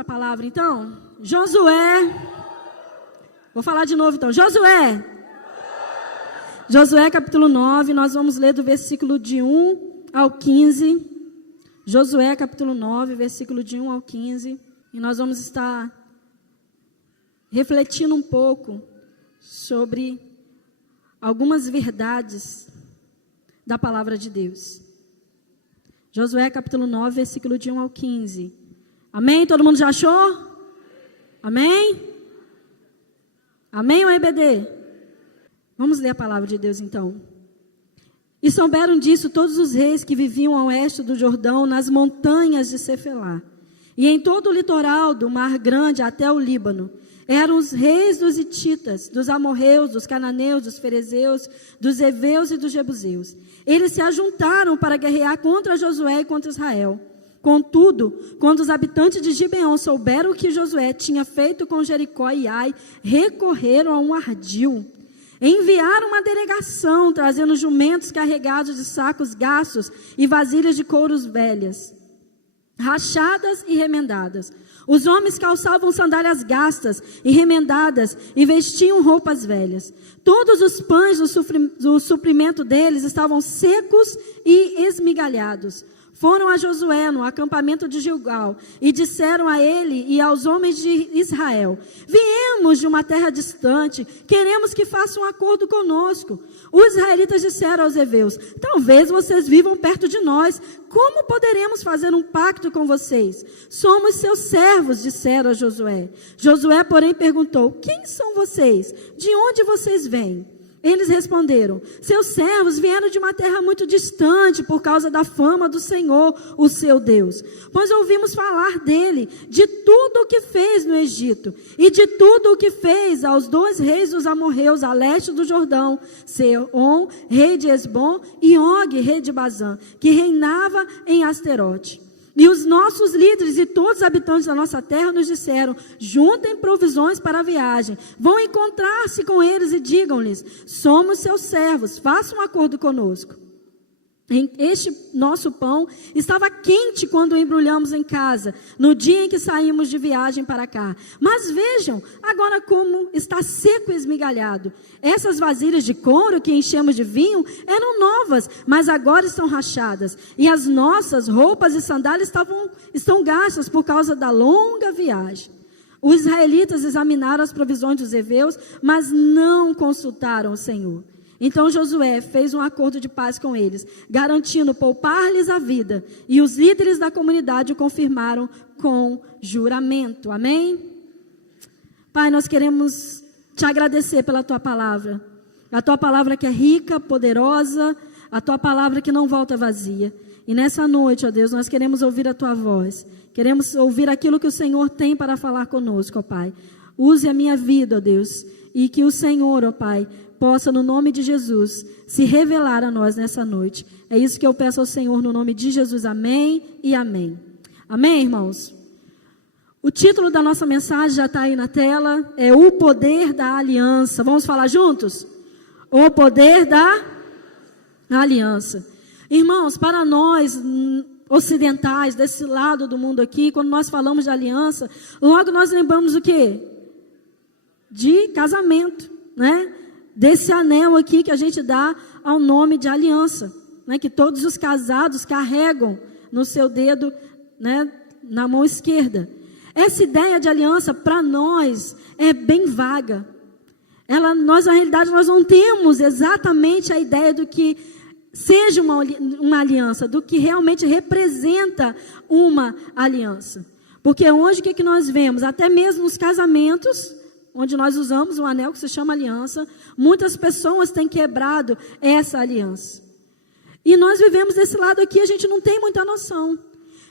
para a palavra, então? Josué. Vou falar de novo, então. Josué. Josué, capítulo 9. Nós vamos ler do versículo de 1 ao 15. Josué, capítulo 9, versículo de 1 ao 15. E nós vamos estar refletindo um pouco sobre algumas verdades da palavra de Deus. Josué, capítulo 9, versículo de 1 ao 15. Amém? Todo mundo já achou? Amém? Amém ou EBD? Vamos ler a palavra de Deus então. E souberam disso todos os reis que viviam ao oeste do Jordão, nas montanhas de Cefelá, e em todo o litoral do Mar Grande até o Líbano. Eram os reis dos hititas, dos amorreus, dos cananeus, dos ferezeus, dos heveus e dos jebuseus. Eles se ajuntaram para guerrear contra Josué e contra Israel. Contudo, quando os habitantes de Gibeão souberam o que Josué tinha feito com Jericó e Ai, recorreram a um ardil. Enviaram uma delegação, trazendo jumentos carregados de sacos gastos e vasilhas de couros velhas, rachadas e remendadas. Os homens calçavam sandálias gastas e remendadas e vestiam roupas velhas. Todos os pães do suprimento deles estavam secos e esmigalhados. Foram a Josué no acampamento de Gilgal e disseram a ele e aos homens de Israel: viemos de uma terra distante, queremos que façam um acordo conosco. Os israelitas disseram aos heveus: talvez vocês vivam perto de nós, como poderemos fazer um pacto com vocês? Somos seus servos, disseram a Josué. Josué, porém, perguntou: quem são vocês? De onde vocês vêm? Eles responderam: seus servos vieram de uma terra muito distante por causa da fama do Senhor, o seu Deus. Pois ouvimos falar dele, de tudo o que fez no Egito, e de tudo o que fez aos 2 reis dos amorreus a leste do Jordão, Sehon, rei de Esbom, e Og, rei de Bazã, que reinava em Asterote. E os nossos líderes e todos os habitantes da nossa terra nos disseram: juntem provisões para a viagem, vão encontrar-se com eles e digam-lhes: somos seus servos, façam um acordo conosco. Este nosso pão estava quente quando o embrulhamos em casa, no dia em que saímos de viagem para cá. Mas vejam, agora como está seco e esmigalhado. Essas vasilhas de couro que enchemos de vinho eram novas, mas agora estão rachadas. E as nossas roupas e sandálias estão gastas por causa da longa viagem. Os israelitas examinaram as provisões dos heveus, mas não consultaram o Senhor. Então Josué fez um acordo de paz com eles, garantindo poupar-lhes a vida. E os líderes da comunidade o confirmaram com juramento. Amém? Pai, nós queremos te agradecer pela tua palavra. A tua palavra que é rica, poderosa, a tua palavra que não volta vazia. E nessa noite, ó Deus, nós queremos ouvir a tua voz. Queremos ouvir aquilo que o Senhor tem para falar conosco, ó Pai. Use a minha vida, ó Deus, e que o Senhor, ó Pai, possa, no nome de Jesus, se revelar a nós nessa noite. É isso que eu peço ao Senhor, no nome de Jesus. Amém e amém. Amém, irmãos? O título da nossa mensagem já está aí na tela. É o poder da aliança. Vamos falar juntos? O poder da aliança. Irmãos, para nós ocidentais, desse lado do mundo aqui, quando nós falamos de aliança, logo nós lembramos o quê? De casamento, né? Desse anel aqui que a gente dá ao nome de aliança, né? Que todos os casados carregam no seu dedo, né? Na mão esquerda. Essa ideia de aliança para nós é bem vaga. Nós na realidade nós não temos exatamente a ideia do que seja uma aliança, do que realmente representa uma aliança. Porque hoje o que nós vemos? Até mesmo nos casamentos, onde nós usamos um anel que se chama aliança, muitas pessoas têm quebrado essa aliança. E nós vivemos desse lado aqui, a gente não tem muita noção.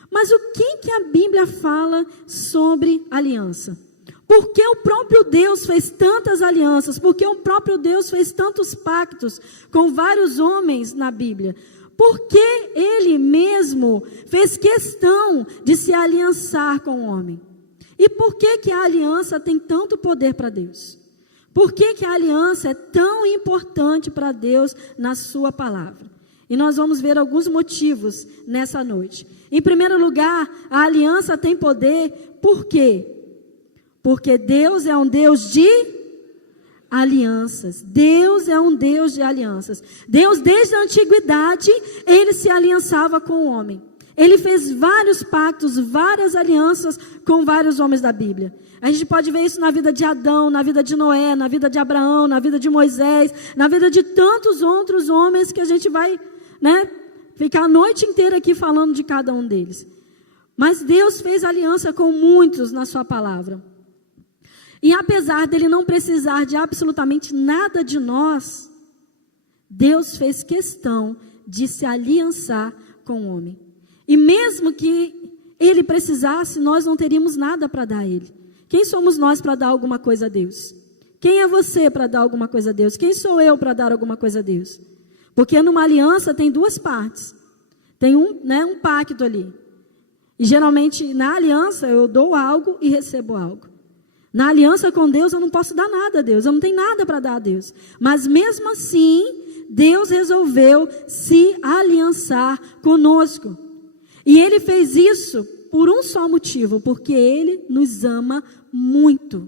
Mas o que a Bíblia fala sobre aliança? Por que o próprio Deus fez tantas alianças? Por que o próprio Deus fez tantos pactos com vários homens na Bíblia? Por que Ele mesmo fez questão de se aliançar com o homem? E por que a aliança tem tanto poder para Deus? Por que a aliança é tão importante para Deus na sua palavra? E nós vamos ver alguns motivos nessa noite. Em primeiro lugar, a aliança tem poder. Por quê? Porque Deus é um Deus de alianças. Deus é um Deus de alianças. Deus, desde a antiguidade, ele se aliançava com o homem. Ele fez vários pactos, várias alianças com vários homens da Bíblia. A gente pode ver isso na vida de Adão, na vida de Noé, na vida de Abraão, na vida de Moisés, na vida de tantos outros homens que a gente vai, ficar a noite inteira aqui falando de cada um deles. Mas Deus fez aliança com muitos na sua palavra. E apesar dele não precisar de absolutamente nada de nós, Deus fez questão de se aliançar com o homem. E mesmo que ele precisasse, nós não teríamos nada para dar a ele. Quem somos nós para dar alguma coisa a Deus? Quem é você para dar alguma coisa a Deus? Quem sou eu para dar alguma coisa a Deus? Porque numa aliança tem duas partes. Tem um pacto ali. E geralmente na aliança eu dou algo e recebo algo. Na aliança com Deus eu não posso dar nada a Deus. Eu não tenho nada para dar a Deus. Mas mesmo assim, Deus resolveu se aliançar conosco. E ele fez isso por um só motivo, porque ele nos ama muito.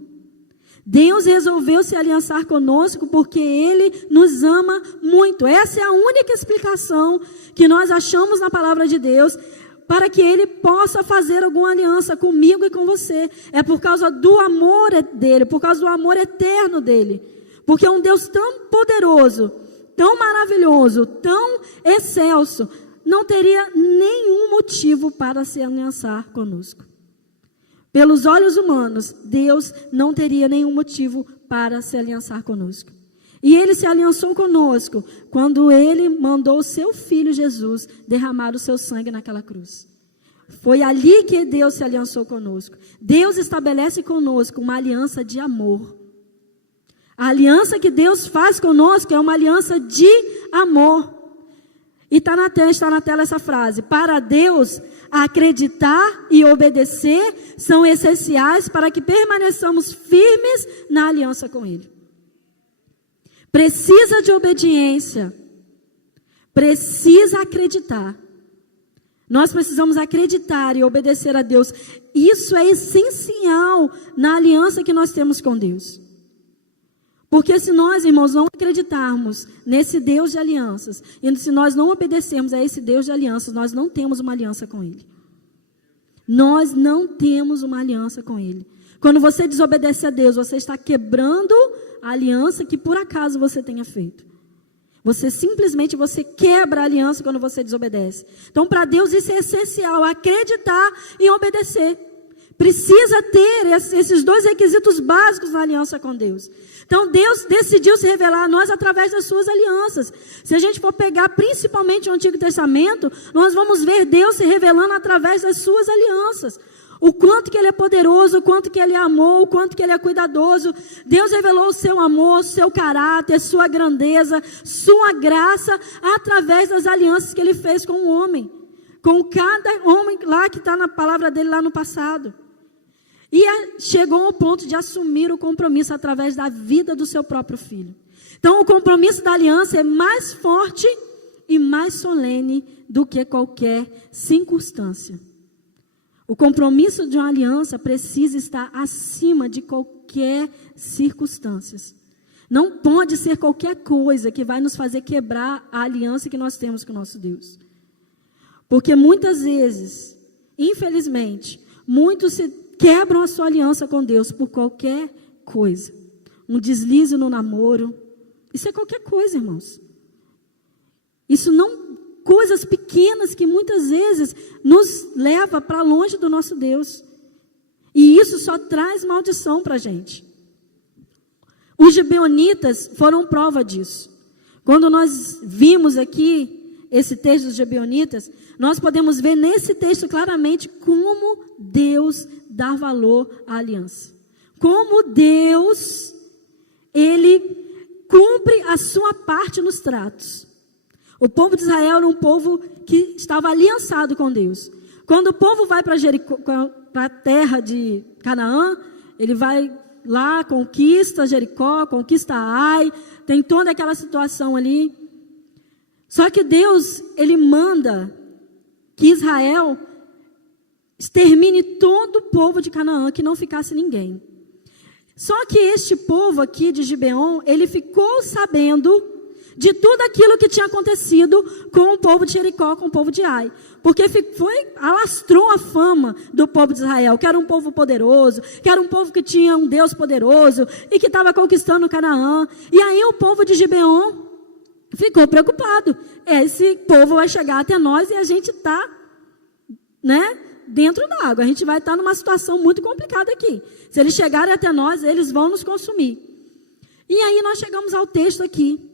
Deus resolveu se aliançar conosco porque ele nos ama muito. Essa é a única explicação que nós achamos na palavra de Deus para que ele possa fazer alguma aliança comigo e com você. É por causa do amor dele, por causa do amor eterno dele. Porque é um Deus tão poderoso, tão maravilhoso, tão excelso, não teria nenhum motivo para se aliançar conosco. Pelos olhos humanos, Deus não teria nenhum motivo para se aliançar conosco. E ele se aliançou conosco quando ele mandou o seu filho Jesus derramar o seu sangue naquela cruz. Foi ali que Deus se aliançou conosco. Deus estabelece conosco uma aliança de amor. A aliança que Deus faz conosco é uma aliança de amor. E está na tela essa frase: para Deus, acreditar e obedecer são essenciais para que permaneçamos firmes na aliança com Ele. Precisa de obediência, precisa acreditar. Nós precisamos acreditar e obedecer a Deus. Isso é essencial na aliança que nós temos com Deus. Porque se nós, irmãos, não acreditarmos nesse Deus de alianças, e se nós não obedecermos a esse Deus de alianças, nós não temos uma aliança com Ele. Nós não temos uma aliança com Ele. Quando você desobedece a Deus, você está quebrando a aliança que por acaso você tenha feito. Você quebra a aliança quando você desobedece. Então, para Deus isso é essencial, acreditar e obedecer. Precisa ter esses dois requisitos básicos na aliança com Deus. Então Deus decidiu se revelar a nós através das suas alianças. Se a gente for pegar principalmente o Antigo Testamento, nós vamos ver Deus se revelando através das suas alianças. O quanto que Ele é poderoso, o quanto que Ele amou, o quanto que Ele é cuidadoso. Deus revelou o seu amor, o seu caráter, sua grandeza, sua graça, através das alianças que Ele fez com o homem. Com cada homem lá que está na palavra dele lá no passado. E chegou ao ponto de assumir o compromisso através da vida do seu próprio filho. Então o compromisso da aliança é mais forte e mais solene do que qualquer circunstância. O compromisso de uma aliança precisa estar acima de qualquer circunstância. Não pode ser qualquer coisa que vai nos fazer quebrar a aliança que nós temos com o nosso Deus. Porque muitas vezes, infelizmente, muitos quebram a sua aliança com Deus por qualquer coisa. Um deslize no namoro. Isso é qualquer coisa, irmãos. Isso não... Coisas pequenas que muitas vezes nos leva para longe do nosso Deus. E isso só traz maldição para a gente. Os gibeonitas foram prova disso. Quando nós vimos aqui esse texto dos gibeonitas, nós podemos ver nesse texto claramente como Deus dá valor à aliança. Como Deus, Ele cumpre a sua parte nos tratos. O povo de Israel era um povo que estava aliançado com Deus. Quando o povo vai para a terra de Canaã, ele vai lá, conquista Jericó, conquista Ai, tem toda aquela situação ali. Só que Deus, ele manda que Israel extermine todo o povo de Canaã, que não ficasse ninguém. Só que este povo aqui de Gibeon, ele ficou sabendo de tudo aquilo que tinha acontecido com o povo de Jericó, com o povo de Ai. Porque alastrou a fama do povo de Israel, que era um povo poderoso, que era um povo que tinha um Deus poderoso e que estava conquistando Canaã. E aí o povo de Gibeon ficou preocupado. Esse povo vai chegar até nós e a gente está, dentro da água. A gente vai estar numa situação muito complicada aqui. Se eles chegarem até nós, eles vão nos consumir. E aí nós chegamos ao texto aqui,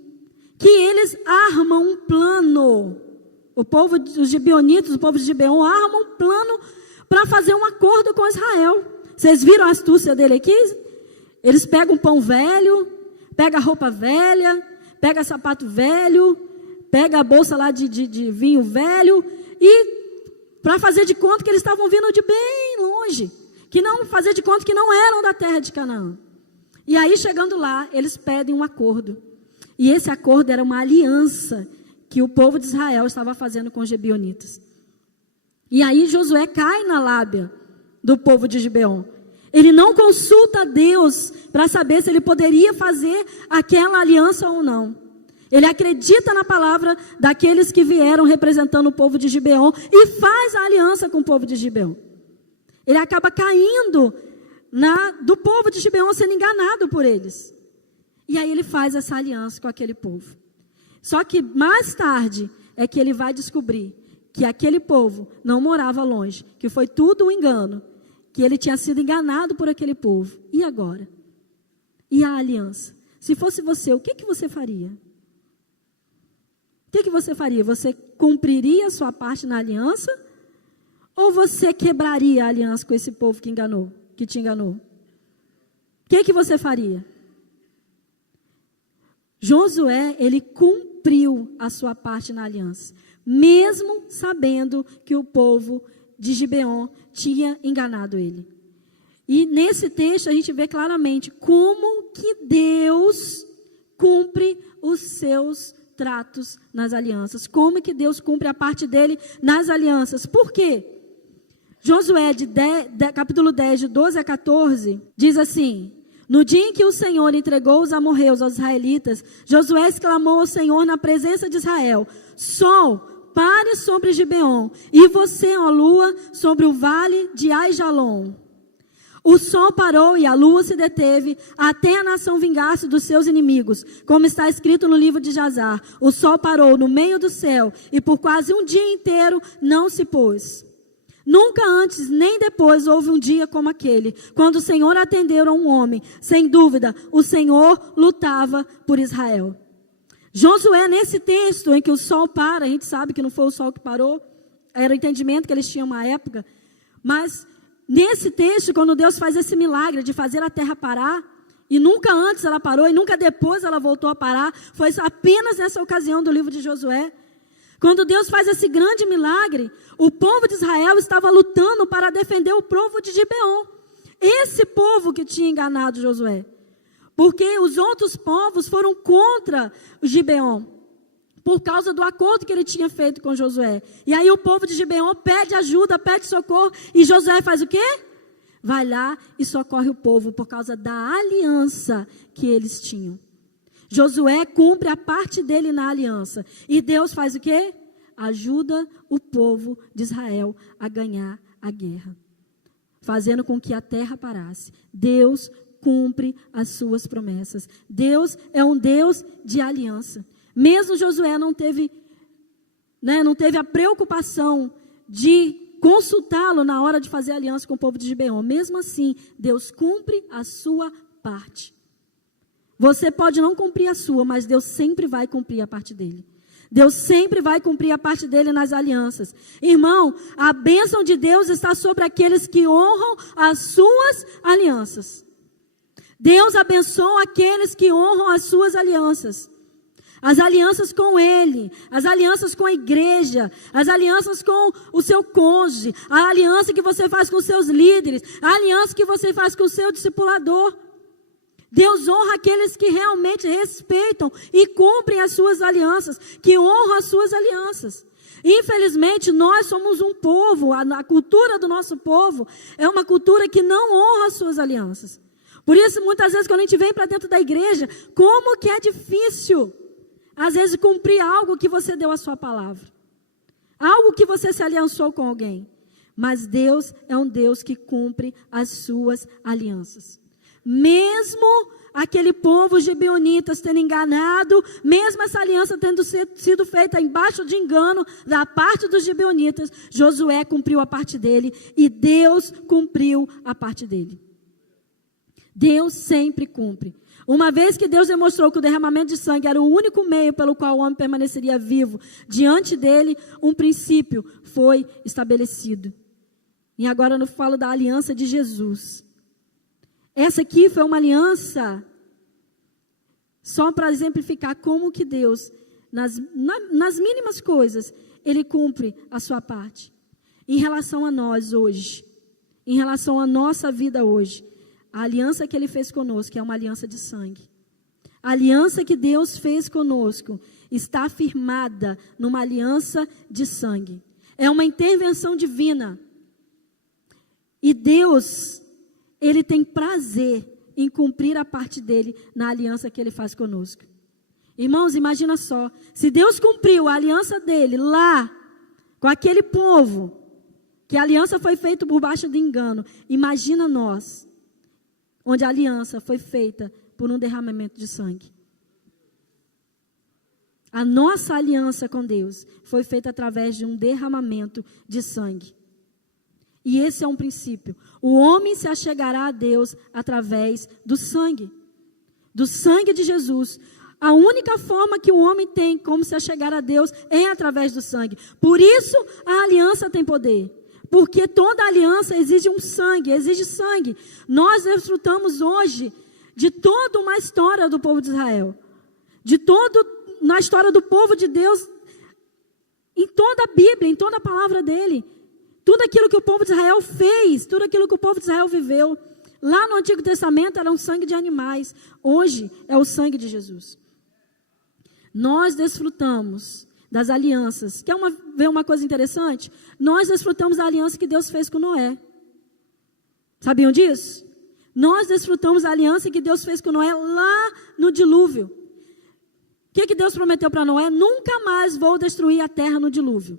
que eles armam um plano. O povo dos gibeonitas, o povo de Gibeon, arma um plano para fazer um acordo com Israel. Vocês viram a astúcia dele aqui? Eles pegam pão velho, pegam roupa velha, pegam sapato velho, pegam a bolsa lá de vinho velho, e para fazer de conta que eles estavam vindo de bem longe, que não fazer de conta que não eram da terra de Canaã. E aí, chegando lá, eles pedem um acordo. E esse acordo era uma aliança que o povo de Israel estava fazendo com os gibeonitas. E aí Josué cai na lábia do povo de Gibeon. Ele não consulta a Deus para saber se ele poderia fazer aquela aliança ou não. Ele acredita na palavra daqueles que vieram representando o povo de Gibeon e faz a aliança com o povo de Gibeon. Ele acaba caindo do povo de Gibeon, sendo enganado por eles. E aí ele faz essa aliança com aquele povo. Só que mais tarde é que ele vai descobrir que aquele povo não morava longe, que foi tudo um engano, que ele tinha sido enganado por aquele povo. E agora? E a aliança? Se fosse você, o que você faria? O que você faria? Você cumpriria a sua parte na aliança? Ou você quebraria a aliança com esse povo que te enganou? O que você faria? Josué, ele cumpriu a sua parte na aliança, mesmo sabendo que o povo de Gibeon tinha enganado ele. E nesse texto a gente vê claramente como que Deus cumpre os seus tratos nas alianças, como que Deus cumpre a parte dele nas alianças. Por quê? Josué, capítulo 10, de 12 a 14, diz assim: no dia em que o Senhor entregou os amorreus aos israelitas, Josué exclamou ao Senhor na presença de Israel: Sol, pare sobre Gibeon, e você, ó lua, sobre o vale de Aijalon. O sol parou e a lua se deteve, até a nação vingar-se dos seus inimigos, como está escrito no livro de Jazar. O sol parou no meio do céu, e por quase um dia inteiro não se pôs. Nunca antes nem depois houve um dia como aquele, quando o Senhor atendeu a um homem. Sem dúvida, o Senhor lutava por Israel. Josué, nesse texto em que o sol para, a gente sabe que não foi o sol que parou, era o entendimento que eles tinham uma época, mas nesse texto, quando Deus faz esse milagre de fazer a terra parar, e nunca antes ela parou, e nunca depois ela voltou a parar, foi apenas nessa ocasião do livro de Josué. Quando Deus faz esse grande milagre, o povo de Israel estava lutando para defender o povo de Gibeon. Esse povo que tinha enganado Josué. Porque os outros povos foram contra o Gibeon, por causa do acordo que ele tinha feito com Josué. E aí o povo de Gibeon pede ajuda, pede socorro, e Josué faz o quê? Vai lá e socorre o povo por causa da aliança que eles tinham. Josué cumpre a parte dele na aliança. E Deus faz o quê? Ajuda o povo de Israel a ganhar a guerra, fazendo com que a terra parasse. Deus cumpre as suas promessas. Deus é um Deus de aliança. Mesmo Josué não teve a preocupação de consultá-lo na hora de fazer aliança com o povo de Gibeon. Mesmo assim, Deus cumpre a sua parte. Você pode não cumprir a sua, mas Deus sempre vai cumprir a parte dele. Deus sempre vai cumprir a parte dele nas alianças. Irmão, a bênção de Deus está sobre aqueles que honram as suas alianças. Deus abençoa aqueles que honram as suas alianças. As alianças com Ele, as alianças com a igreja, as alianças com o seu cônjuge, a aliança que você faz com os seus líderes, a aliança que você faz com o seu discipulador. Deus honra aqueles que realmente respeitam e cumprem as suas alianças, que honram as suas alianças. Infelizmente, nós somos um povo, a cultura do nosso povo é uma cultura que não honra as suas alianças. Por isso, muitas vezes, quando a gente vem para dentro da igreja, como que é difícil, às vezes, cumprir algo que você deu a sua palavra. Algo que você se aliançou com alguém. Mas Deus é um Deus que cumpre as suas alianças. Mesmo aquele povo gibeonitas tendo enganado, mesmo essa aliança tendo sido feita embaixo de engano da parte dos gibeonitas, Josué cumpriu a parte dele e Deus cumpriu a parte dele. Deus sempre cumpre. Uma vez que Deus demonstrou que o derramamento de sangue era o único meio pelo qual o homem permaneceria vivo diante dele, um princípio foi estabelecido. E agora eu falo da aliança de Jesus. Essa aqui foi uma aliança só para exemplificar como que Deus, nas mínimas coisas, Ele cumpre a sua parte. Em relação a nós hoje, em relação à nossa vida hoje, a aliança que Ele fez conosco é uma aliança de sangue. A aliança que Deus fez conosco está firmada numa aliança de sangue. É uma intervenção divina. E Deus, Ele tem prazer em cumprir a parte dele na aliança que Ele faz conosco. Irmãos, imagina só, se Deus cumpriu a aliança dele lá, com aquele povo, que a aliança foi feita por baixo de engano, imagina nós, onde a aliança foi feita por um derramamento de sangue. A nossa aliança com Deus foi feita através de um derramamento de sangue. E esse é um princípio. O homem se achegará a Deus através do sangue de Jesus. A única forma que o homem tem como se achegar a Deus é através do sangue. Por isso a aliança tem poder. Porque toda aliança exige um sangue, exige sangue. Nós desfrutamos hoje de toda uma história do povo de Israel. Na história do povo de Deus, em toda a Bíblia, em toda a palavra dele. Tudo aquilo que o povo de Israel fez, tudo aquilo que o povo de Israel viveu, lá no Antigo Testamento era um sangue de animais, hoje é o sangue de Jesus. Nós desfrutamos das alianças. Quer ver uma coisa interessante? Nós desfrutamos da aliança que Deus fez com Noé. Sabiam disso? Nós desfrutamos da aliança que Deus fez com Noé lá no dilúvio. O que Deus prometeu para Noé? Nunca mais vou destruir a terra no dilúvio.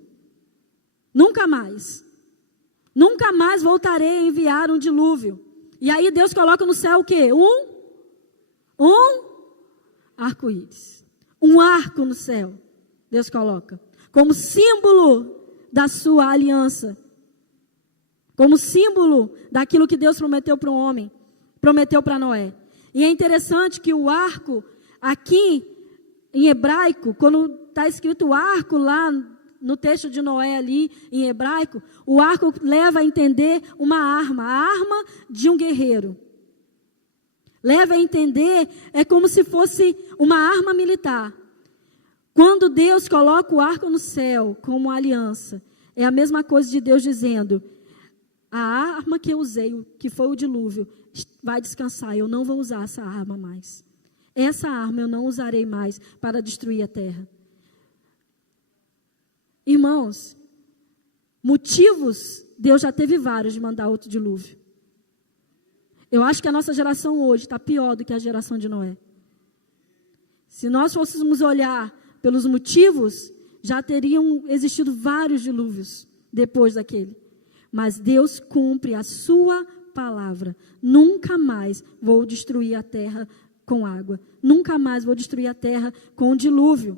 Nunca mais. Nunca mais voltarei a enviar um dilúvio. E aí Deus coloca no céu o quê? Um arco-íris. Um arco no céu. Deus coloca. Como símbolo da sua aliança. Como símbolo daquilo que Deus prometeu para o homem. Prometeu para Noé. E é interessante que o arco, aqui em hebraico, quando está escrito arco lá no texto de Noé ali, em hebraico, o arco leva a entender uma arma, a arma de um guerreiro. Leva a entender, é como se fosse uma arma militar. Quando Deus coloca o arco no céu como aliança, é a mesma coisa de Deus dizendo, a arma que eu usei, que foi o dilúvio, vai descansar, eu não vou usar essa arma mais. Essa arma eu não usarei mais para destruir a terra. Irmãos, motivos, Deus já teve vários de mandar outro dilúvio. Eu acho que a nossa geração hoje está pior do que a geração de Noé. Se nós fôssemos olhar pelos motivos, já teriam existido vários dilúvios depois daquele. Mas Deus cumpre a sua palavra. Nunca mais vou destruir a terra com água. Nunca mais vou destruir a terra com dilúvio.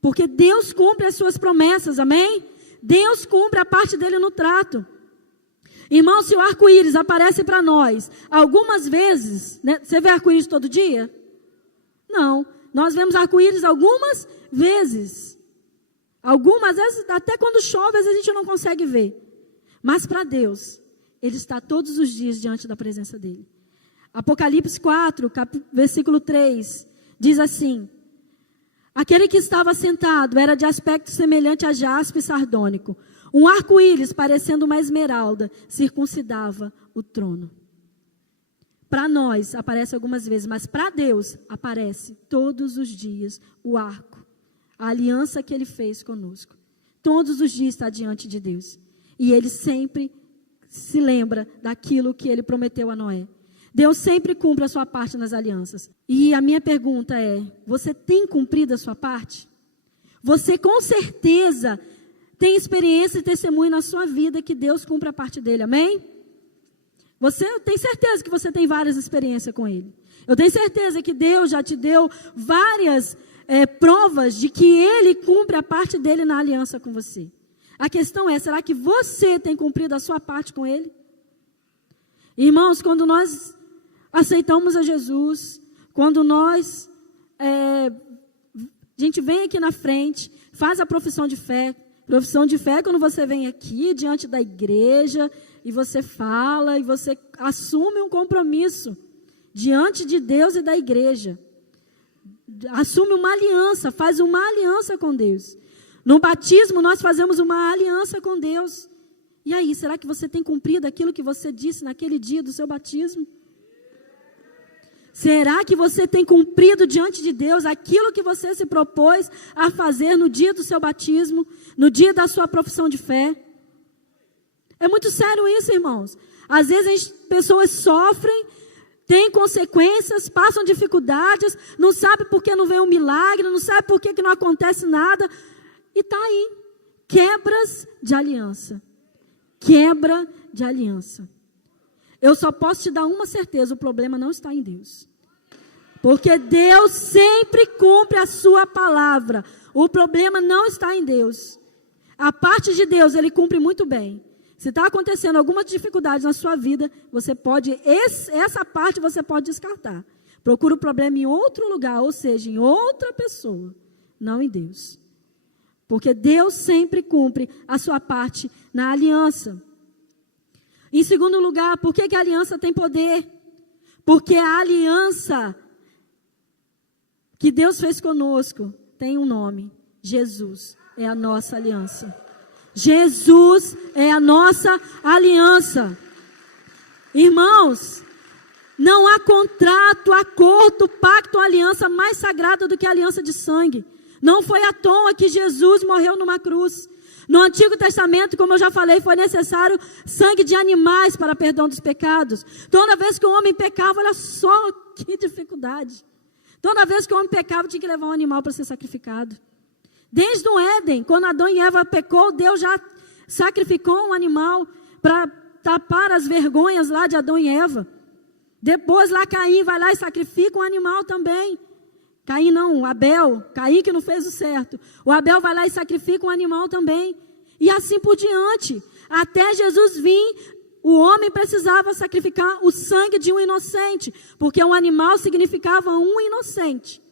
Porque Deus cumpre as suas promessas, amém? Deus cumpre a parte dele no trato. Irmão, se o arco-íris aparece para nós algumas vezes, né? Você vê arco-íris todo dia? Não, nós vemos arco-íris algumas vezes. Algumas vezes, até quando chove, às vezes a gente não consegue ver. Mas para Deus, Ele está todos os dias diante da presença dEle. Apocalipse 4, versículo 3, diz assim: aquele que estava sentado era de aspecto semelhante a jaspe sardônico. Um arco-íris, parecendo uma esmeralda, circuncidava o trono. Para nós aparece algumas vezes, mas para Deus aparece todos os dias o arco, a aliança que Ele fez conosco. Todos os dias está diante de Deus. E Ele sempre se lembra daquilo que Ele prometeu a Noé. Deus sempre cumpre a sua parte nas alianças. E a minha pergunta é, você tem cumprido a sua parte? Você com certeza tem experiência e testemunho na sua vida que Deus cumpre a parte dele, amém? Você tem certeza que você tem várias experiências com Ele. Eu tenho certeza que Deus já te deu várias provas de que Ele cumpre a parte dele na aliança com você. A questão é, será que você tem cumprido a sua parte com Ele? Irmãos, quando nós aceitamos a Jesus, quando nós, a gente vem aqui na frente, faz a profissão de fé. Profissão de fé é quando você vem aqui diante da igreja e você fala e você assume um compromisso diante de Deus e da igreja. Assume uma aliança, faz uma aliança com Deus. No batismo nós fazemos uma aliança com Deus. E aí, será que você tem cumprido aquilo que você disse naquele dia do seu batismo? Será que você tem cumprido diante de Deus aquilo que você se propôs a fazer no dia do seu batismo, no dia da sua profissão de fé? É muito sério isso, irmãos. Às vezes pessoas sofrem, têm consequências, passam dificuldades, não sabe por que não vem um milagre, não sabe por que não acontece nada. E está aí, quebras de aliança. Quebra de aliança. Eu só posso te dar uma certeza, o problema não está em Deus. Porque Deus sempre cumpre a sua palavra. O problema não está em Deus. A parte de Deus, Ele cumpre muito bem. Se está acontecendo alguma dificuldade na sua vida, você pode, essa parte você pode descartar. Procura o problema em outro lugar, ou seja, em outra pessoa, não em Deus. Porque Deus sempre cumpre a sua parte na aliança. Em segundo lugar, por que a aliança tem poder? Porque a aliança que Deus fez conosco tem um nome. Jesus é a nossa aliança. Jesus é a nossa aliança. Irmãos, não há contrato, acordo, pacto, aliança mais sagrada do que a aliança de sangue. Não foi à toa que Jesus morreu numa cruz. No Antigo Testamento, como eu já falei, foi necessário sangue de animais para perdão dos pecados. Toda vez que o homem pecava, olha só que dificuldade. Toda vez que o homem pecava, tinha que levar um animal para ser sacrificado. Desde o Éden, quando Adão e Eva pecou, Deus já sacrificou um animal para tapar as vergonhas lá de Adão e Eva. Depois lá Caim vai lá e sacrifica um animal também. Caim não, Abel, Caim que não fez o certo. O Abel vai lá e sacrifica um animal também. E assim por diante. Até Jesus vir, o homem precisava sacrificar o sangue de um inocente. Porque um animal significava um inocente.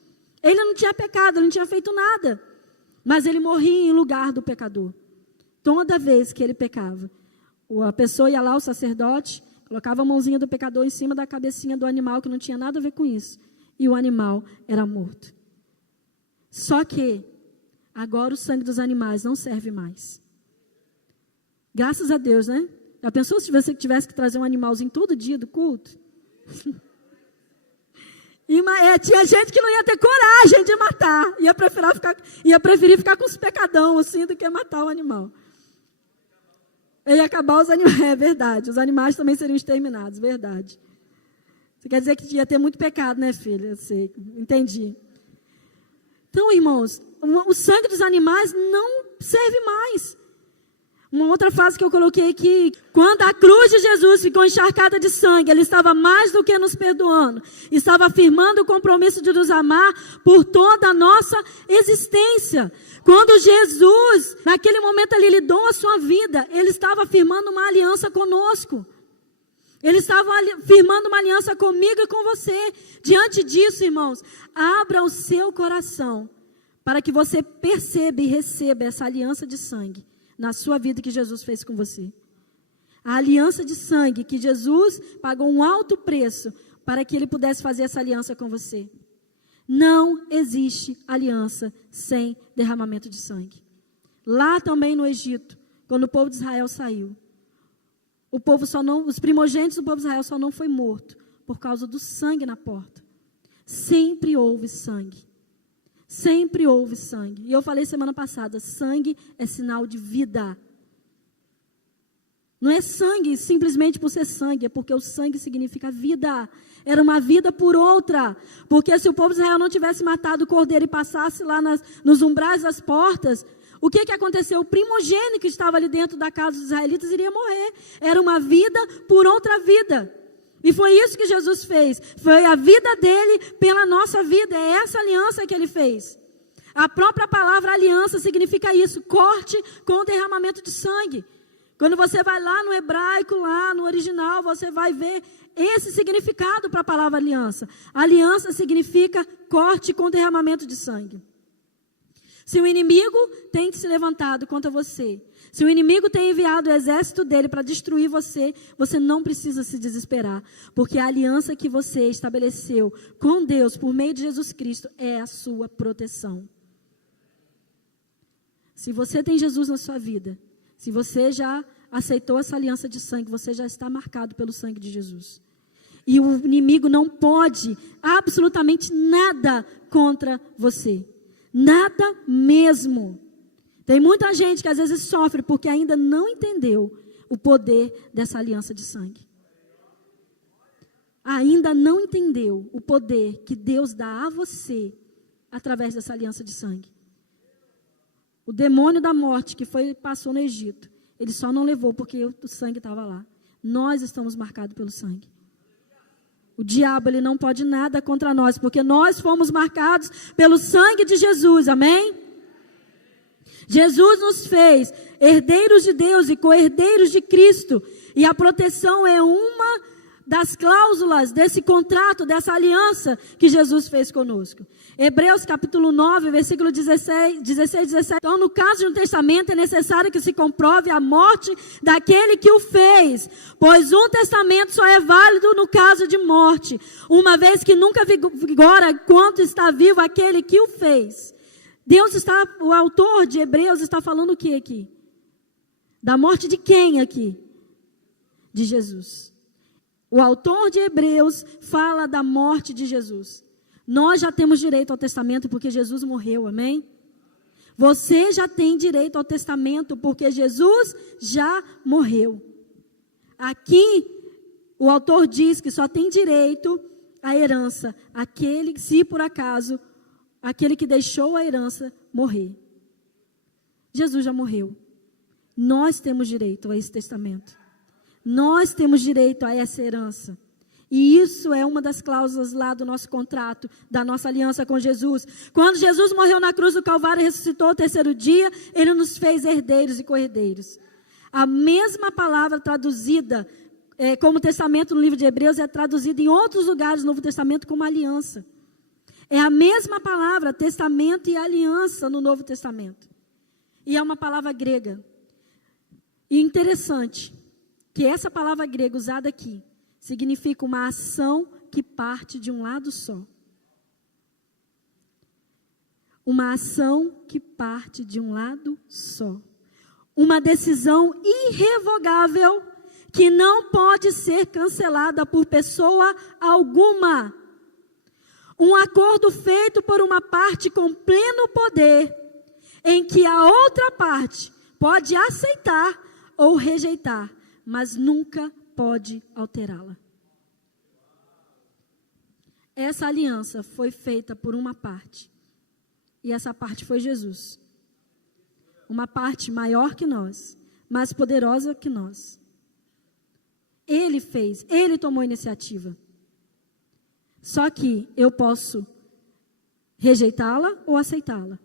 Ele não tinha pecado, ele não tinha feito nada. Mas ele morria em lugar do pecador. Toda vez que ele pecava, a pessoa ia lá, o sacerdote, colocava a mãozinha do pecador em cima da cabecinha do animal, que não tinha nada a ver com isso. E o animal era morto. Só que, agora o sangue dos animais não serve mais. Graças a Deus, né? Já pensou se você tivesse que trazer um animalzinho todo dia do culto? Tinha gente que não ia ter coragem de matar. Ia preferir ficar com os pecadão, assim, do que matar o animal. Ia acabar os animais, é verdade. Os animais também seriam exterminados, verdade. Você quer dizer que ia ter muito pecado, né, filha? Eu sei, entendi. Então, irmãos, o sangue dos animais não serve mais. Uma outra frase que eu coloquei aqui: quando a cruz de Jesus ficou encharcada de sangue, Ele estava mais do que nos perdoando. Estava afirmando o compromisso de nos amar por toda a nossa existência. Quando Jesus, naquele momento ali, Ele doa a sua vida, Ele estava firmando uma aliança conosco. Ele estava firmando uma aliança comigo e com você. Diante disso, irmãos, abra o seu coração para que você perceba e receba essa aliança de sangue na sua vida que Jesus fez com você. A aliança de sangue que Jesus pagou um alto preço para que Ele pudesse fazer essa aliança com você. Não existe aliança sem derramamento de sangue. Lá também no Egito, quando o povo de Israel saiu, os primogênitos do povo de Israel só não foi morto por causa do sangue na porta. Sempre houve sangue. Sempre houve sangue. E eu falei semana passada, sangue é sinal de vida. Não é sangue simplesmente por ser sangue, é porque o sangue significa vida. Era uma vida por outra. Porque se o povo de Israel não tivesse matado o cordeiro e passasse lá nos umbrais das portas, o que aconteceu? O primogênito que estava ali dentro da casa dos israelitas iria morrer. Era uma vida por outra vida. E foi isso que Jesus fez. Foi a vida dele pela nossa vida. É essa aliança que ele fez. A própria palavra aliança significa isso. Corte com derramamento de sangue. Quando você vai lá no hebraico, lá no original, você vai ver esse significado para a palavra aliança. Aliança significa corte com derramamento de sangue. Se o inimigo tem se levantado contra você, se o inimigo tem enviado o exército dele para destruir você, você não precisa se desesperar, porque a aliança que você estabeleceu com Deus por meio de Jesus Cristo é a sua proteção. Se você tem Jesus na sua vida, se você já aceitou essa aliança de sangue, você já está marcado pelo sangue de Jesus. E o inimigo não pode absolutamente nada contra você. Nada mesmo. Tem muita gente que às vezes sofre porque ainda não entendeu o poder dessa aliança de sangue. Ainda não entendeu o poder que Deus dá a você através dessa aliança de sangue. O demônio da morte que passou no Egito, ele só não levou porque o sangue estava lá. Nós estamos marcados pelo sangue. O diabo, ele não pode nada contra nós, porque nós fomos marcados pelo sangue de Jesus, amém? Jesus nos fez herdeiros de Deus e co-herdeiros de Cristo. E a proteção é uma das cláusulas desse contrato, dessa aliança que Jesus fez conosco. Hebreus capítulo 9, versículo 16, 17. Então, no caso de um testamento, é necessário que se comprove a morte daquele que o fez, pois um testamento só é válido no caso de morte, uma vez que nunca vigora enquanto está vivo aquele que o fez. O autor de Hebreus está falando o que aqui? Da morte de quem aqui? De Jesus. O autor de Hebreus fala da morte de Jesus. Nós já temos direito ao testamento porque Jesus morreu, amém? Você já tem direito ao testamento porque Jesus já morreu. Aqui, o autor diz que só tem direito à herança aquele, se por acaso, aquele que deixou a herança morrer. Jesus já morreu. Nós temos direito a esse testamento. Nós temos direito a essa herança. E isso é uma das cláusulas lá do nosso contrato, da nossa aliança com Jesus. Quando Jesus morreu na cruz do Calvário e ressuscitou ao terceiro dia, ele nos fez herdeiros e co-herdeiros. A mesma palavra traduzida como testamento no livro de Hebreus é traduzida em outros lugares do Novo Testamento como aliança. É a mesma palavra, testamento e aliança no Novo Testamento. E é uma palavra grega. E interessante que essa palavra grega usada aqui significa uma ação que parte de um lado só. Uma ação que parte de um lado só. Uma decisão irrevogável que não pode ser cancelada por pessoa alguma. Um acordo feito por uma parte com pleno poder, em que a outra parte pode aceitar ou rejeitar, mas nunca pode alterá-la. Essa aliança foi feita por uma parte, e essa parte foi Jesus. Uma parte maior que nós, mais poderosa que nós. Ele fez, ele tomou a iniciativa. Só que eu posso rejeitá-la ou aceitá-la,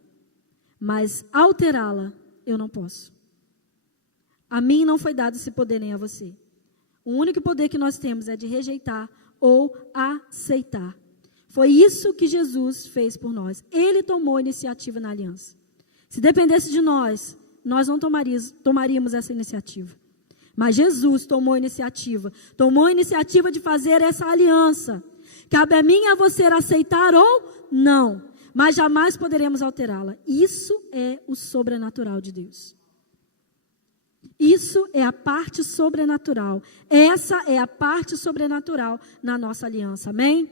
mas alterá-la eu não posso. A mim não foi dado esse poder nem a você. O único poder que nós temos é de rejeitar ou aceitar. Foi isso que Jesus fez por nós. Ele tomou a iniciativa na aliança. Se dependesse de nós, nós não tomaríamos essa iniciativa. Mas Jesus tomou a iniciativa de fazer essa aliança. Cabe a mim e a você aceitar ou não, mas jamais poderemos alterá-la. Isso é o sobrenatural de Deus. Isso é a parte sobrenatural. Essa é a parte sobrenatural na nossa aliança. Amém?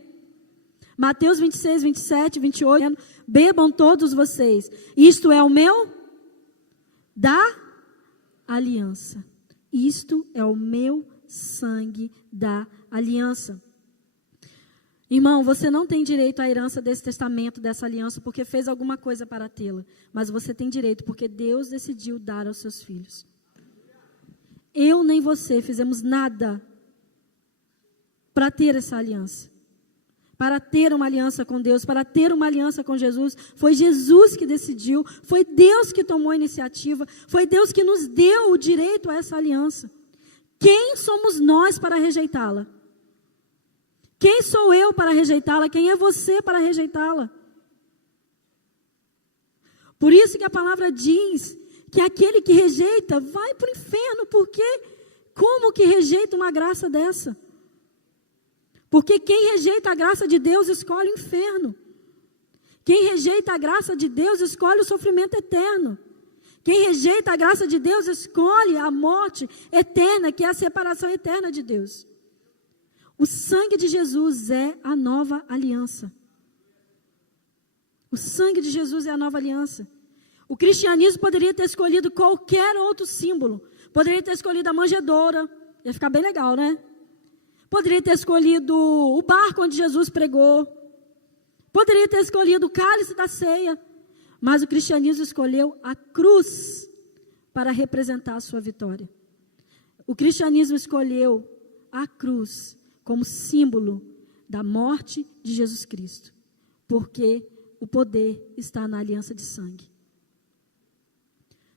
Mateus 26, 27, 28. Bebam todos vocês. Isto é o meu da aliança. Isto é o meu sangue da aliança. Irmão, você não tem direito à herança desse testamento, dessa aliança, porque fez alguma coisa para tê-la. Mas você tem direito porque Deus decidiu dar aos seus filhos. Eu nem você fizemos nada para ter essa aliança. Para ter uma aliança com Deus, para ter uma aliança com Jesus. Foi Jesus que decidiu, foi Deus que tomou a iniciativa, foi Deus que nos deu o direito a essa aliança. Quem somos nós para rejeitá-la? Quem sou eu para rejeitá-la? Quem é você para rejeitá-la? Por isso que a palavra diz que aquele que rejeita vai para o inferno. Porque como que rejeita uma graça dessa? Porque quem rejeita a graça de Deus escolhe o inferno. Quem rejeita a graça de Deus escolhe o sofrimento eterno. Quem rejeita a graça de Deus escolhe a morte eterna, que é a separação eterna de Deus. O sangue de Jesus é a nova aliança. O sangue de Jesus é a nova aliança. O cristianismo poderia ter escolhido qualquer outro símbolo. Poderia ter escolhido a manjedoura. Ia ficar bem legal, né? Poderia ter escolhido o barco onde Jesus pregou. Poderia ter escolhido o cálice da ceia. Mas o cristianismo escolheu a cruz para representar a sua vitória. O cristianismo escolheu a cruz como símbolo da morte de Jesus Cristo. Porque o poder está na aliança de sangue.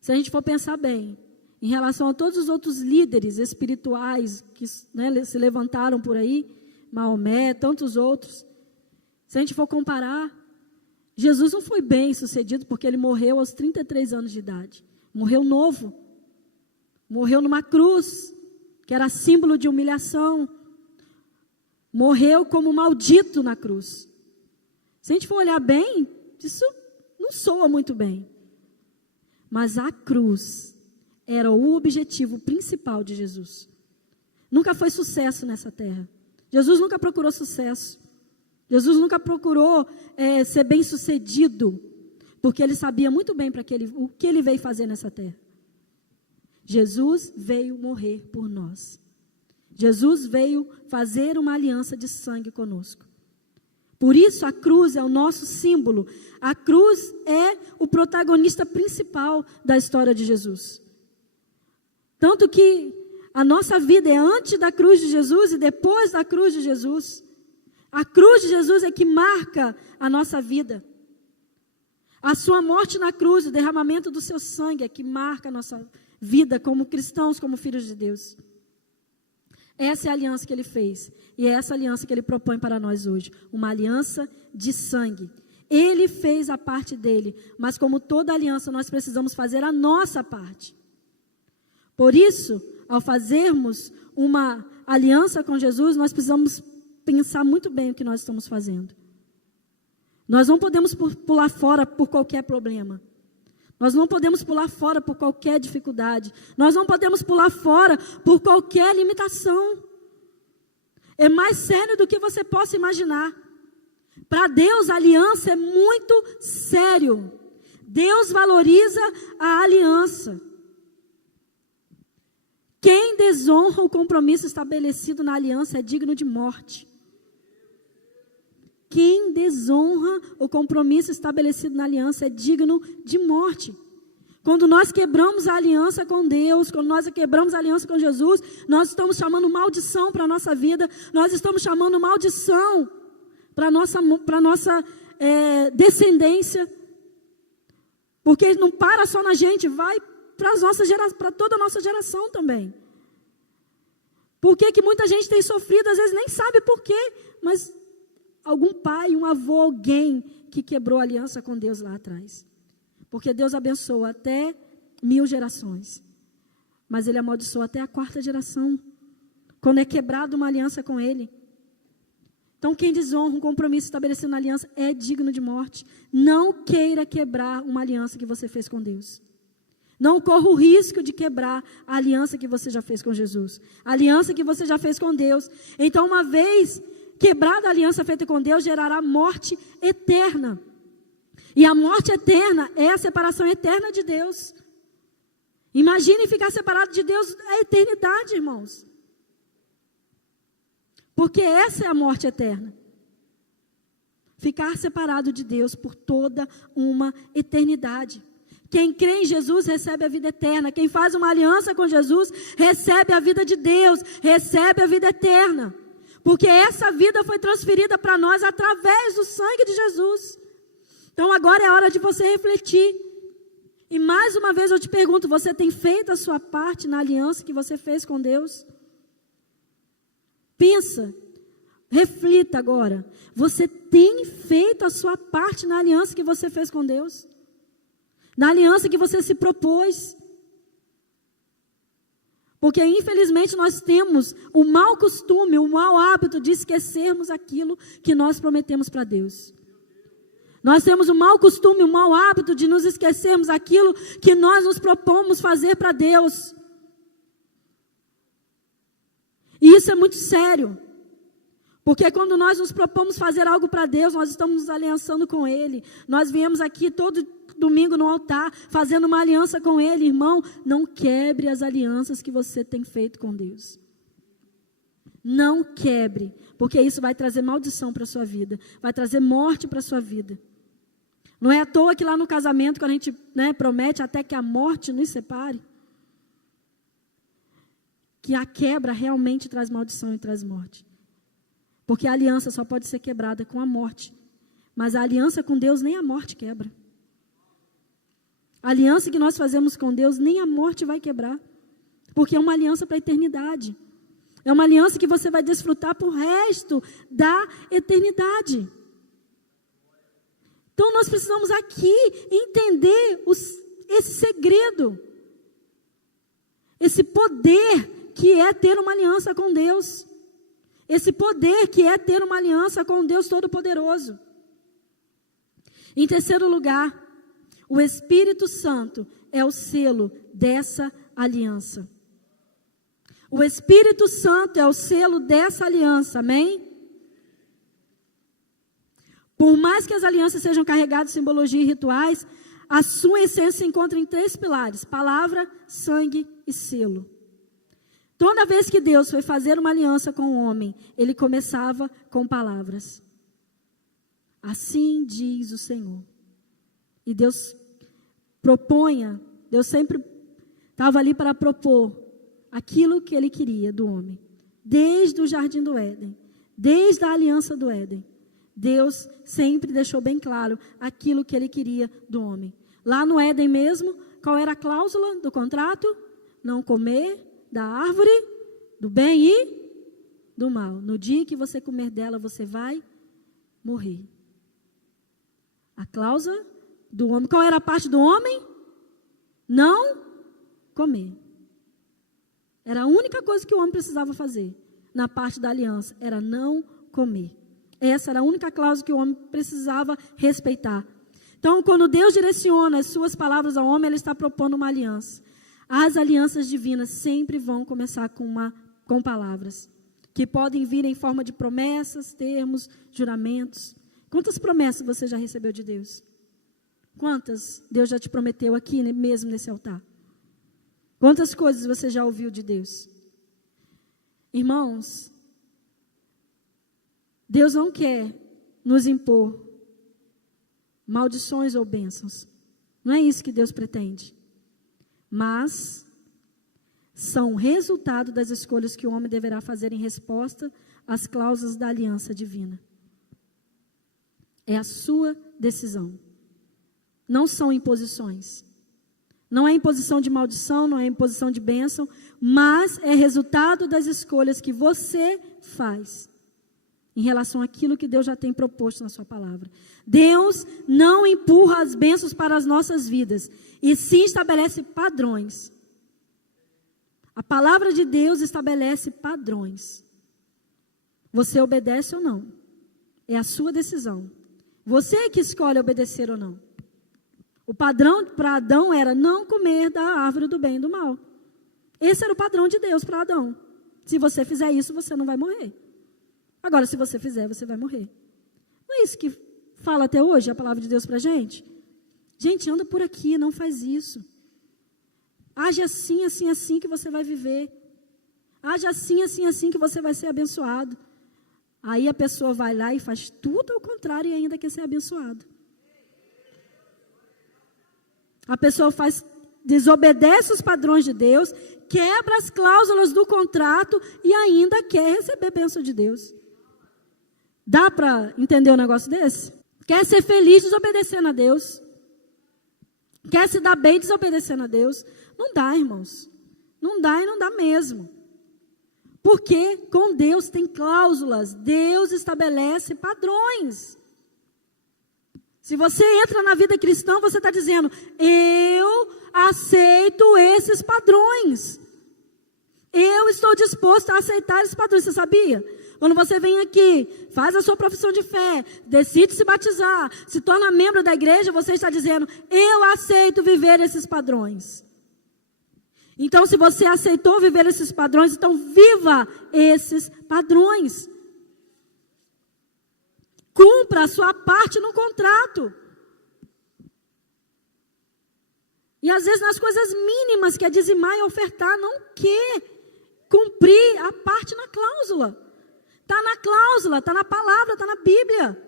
Se a gente for pensar bem, em relação a todos os outros líderes espirituais que se levantaram por aí, Maomé, tantos outros, se a gente for comparar, Jesus não foi bem sucedido porque ele morreu aos 33 anos de idade. Morreu novo. Morreu numa cruz, que era símbolo de humilhação. Morreu como maldito na cruz. Se a gente for olhar bem, isso não soa muito bem. Mas a cruz era o objetivo principal de Jesus. Nunca foi sucesso nessa terra. Jesus nunca procurou sucesso. Jesus nunca procurou ser bem sucedido, porque ele sabia muito bem o que ele veio fazer nessa terra. Jesus veio morrer por nós. Jesus veio fazer uma aliança de sangue conosco. Por isso a cruz é o nosso símbolo. A cruz é o protagonista principal da história de Jesus. Tanto que a nossa vida é antes da cruz de Jesus e depois da cruz de Jesus. A cruz de Jesus é que marca a nossa vida. A sua morte na cruz, o derramamento do seu sangue é que marca a nossa vida como cristãos, como filhos de Deus. Essa é a aliança que ele fez. E é essa aliança que ele propõe para nós hoje. Uma aliança de sangue. Ele fez a parte dele. Mas como toda aliança, nós precisamos fazer a nossa parte. Por isso, ao fazermos uma aliança com Jesus, nós precisamos pensar muito bem o que nós estamos fazendo. Nós não podemos pular fora por qualquer problema. Nós não podemos pular fora por qualquer dificuldade. Nós não podemos pular fora por qualquer limitação. É mais sério do que você possa imaginar. Para Deus, a aliança é muito sério. Deus valoriza a aliança. Quem desonra o compromisso estabelecido na aliança é digno de morte. Quem desonra o compromisso estabelecido na aliança é digno de morte. Quando nós quebramos a aliança com Deus, quando nós quebramos a aliança com Jesus, nós estamos chamando maldição para a nossa vida, nós estamos chamando maldição para a nossa descendência. Porque não para só na gente, vai para toda a nossa geração também. Por que muita gente tem sofrido, às vezes nem sabe por quê, mas algum pai, um avô, alguém que quebrou a aliança com Deus lá atrás. Porque Deus abençoa até 1000 gerações. Mas Ele amaldiçoa até a 4ª geração. Quando é quebrada uma aliança com Ele. Então quem desonra um compromisso estabelecido na aliança é digno de morte. Não queira quebrar uma aliança que você fez com Deus. Não corra o risco de quebrar a aliança que você já fez com Jesus, a aliança que você já fez com Deus. Então, uma vez quebrada a aliança feita com Deus, gerará morte eterna. E a morte eterna é a separação eterna de Deus. Imagine ficar separado de Deus a eternidade, irmãos. Porque essa é a morte eterna. Ficar separado de Deus por toda uma eternidade. Quem crê em Jesus recebe a vida eterna. Quem faz uma aliança com Jesus recebe a vida de Deus, recebe a vida eterna. Porque essa vida foi transferida para nós através do sangue de Jesus. Então agora é a hora de você refletir. E mais uma vez eu te pergunto, você tem feito a sua parte na aliança que você fez com Deus? Pensa, reflita agora. Você tem feito a sua parte na aliança que você fez com Deus? Na aliança que você se propôs? Porque infelizmente nós temos o mau costume, o mau hábito de esquecermos aquilo que nós prometemos para Deus. Nós temos o mau costume, o mau hábito de nos esquecermos aquilo que nós nos propomos fazer para Deus. E isso é muito sério. Porque quando nós nos propomos fazer algo para Deus, nós estamos nos aliançando com Ele. Nós viemos aqui todo domingo no altar, fazendo uma aliança com Ele. Irmão, não quebre as alianças que você tem feito com Deus. Não quebre, porque isso vai trazer maldição para a sua vida. Vai trazer morte para a sua vida. Não é à toa que lá no casamento, quando a gente promete até que a morte nos separe, que a quebra realmente traz maldição e traz morte. Porque a aliança só pode ser quebrada com a morte. Mas a aliança com Deus nem a morte quebra. A aliança que nós fazemos com Deus nem a morte vai quebrar. Porque é uma aliança para a eternidade. É uma aliança que você vai desfrutar por resto da eternidade. Então nós precisamos aqui entender esse segredo. Esse poder que é ter uma aliança com Deus. Esse poder que é ter uma aliança com Deus Todo-Poderoso. Em terceiro lugar, o Espírito Santo é o selo dessa aliança. O Espírito Santo é o selo dessa aliança, amém? Por mais que as alianças sejam carregadas de simbologia e rituais, a sua essência se encontra em 3 pilares: palavra, sangue e selo. Toda vez que Deus foi fazer uma aliança com o homem, Ele começava com palavras. Assim diz o Senhor. E Deus Deus sempre estava ali para propor aquilo que Ele queria do homem. Desde o jardim do Éden, desde a aliança do Éden, Deus sempre deixou bem claro aquilo que Ele queria do homem. Lá no Éden mesmo, qual era a cláusula do contrato? Não comer da árvore do bem e do mal. No dia que você comer dela, você vai morrer. A cláusula do homem. Qual era a parte do homem? Não comer. Era a única coisa que o homem precisava fazer. Na parte da aliança, era não comer. Essa era a única cláusula que o homem precisava respeitar. Então, quando Deus direciona as suas palavras ao homem, Ele está propondo uma aliança. As alianças divinas sempre vão começar com palavras, que podem vir em forma de promessas, termos, juramentos. Quantas promessas você já recebeu de Deus? Quantas Deus já te prometeu aqui mesmo nesse altar? Quantas coisas você já ouviu de Deus? Irmãos, Deus não quer nos impor maldições ou bênçãos. Não é isso que Deus pretende. Mas são resultado das escolhas que o homem deverá fazer em resposta às cláusulas da aliança divina. É a sua decisão. Não são imposições. Não é imposição de maldição, não é imposição de bênção, mas é resultado das escolhas que você faz em relação àquilo que Deus já tem proposto na sua palavra. Deus não empurra as bênçãos para as nossas vidas, e sim estabelece padrões. A palavra de Deus estabelece padrões. Você obedece ou não? É a sua decisão. Você é que escolhe obedecer ou não. O padrão para Adão era não comer da árvore do bem e do mal. Esse era o padrão de Deus para Adão. Se você fizer isso, você não vai morrer. Agora, se você fizer, você vai morrer. Não é isso que fala até hoje a palavra de Deus para a gente? Gente, anda por aqui, não faz isso. Age assim, assim, assim que você vai viver. Age assim, assim, assim que você vai ser abençoado. Aí a pessoa vai lá e faz tudo ao contrário e ainda quer ser abençoado. A pessoa desobedece os padrões de Deus, quebra as cláusulas do contrato e ainda quer receber bênção de Deus. Dá para entender um negócio desse? Quer ser feliz desobedecendo a Deus? Quer se dar bem desobedecendo a Deus? Não dá, irmãos. Não dá e não dá mesmo. Porque com Deus tem cláusulas. Deus estabelece padrões. Se você entra na vida cristã, você está dizendo, eu aceito esses padrões. Eu estou disposto a aceitar esses padrões. Você sabia? Quando você vem aqui, faz a sua profissão de fé, decide se batizar, se torna membro da igreja, você está dizendo, eu aceito viver esses padrões. Então, se você aceitou viver esses padrões, então viva esses padrões. Cumpra a sua parte no contrato. E às vezes nas coisas mínimas, que é dizimar e ofertar, não quer cumprir a parte na cláusula. Está na cláusula, está na palavra, está na Bíblia.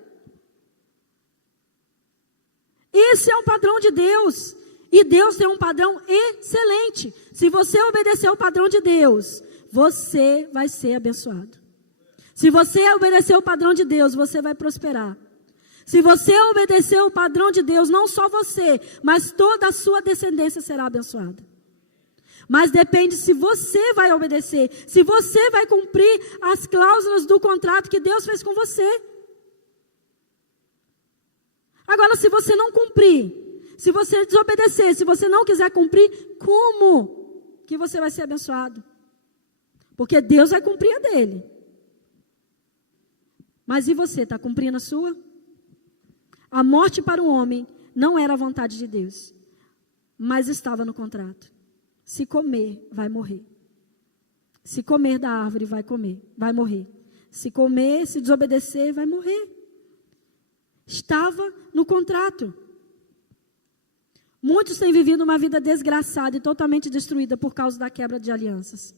Esse é o padrão de Deus. E Deus tem um padrão excelente. Se você obedecer o padrão de Deus, você vai ser abençoado. Se você obedecer o padrão de Deus, você vai prosperar. Se você obedecer o padrão de Deus, não só você, mas toda a sua descendência será abençoada. Mas depende se você vai obedecer, se você vai cumprir as cláusulas do contrato que Deus fez com você. Agora, se você não cumprir, se você desobedecer, se você não quiser cumprir, como que você vai ser abençoado? Porque Deus vai cumprir a dele. Mas e você, está cumprindo a sua? A morte para o homem não era a vontade de Deus, mas estava no contrato. Se comer, vai morrer. Se comer da árvore, vai morrer. Se comer, se desobedecer, vai morrer. Estava no contrato. Muitos têm vivido uma vida desgraçada e totalmente destruída por causa da quebra de alianças.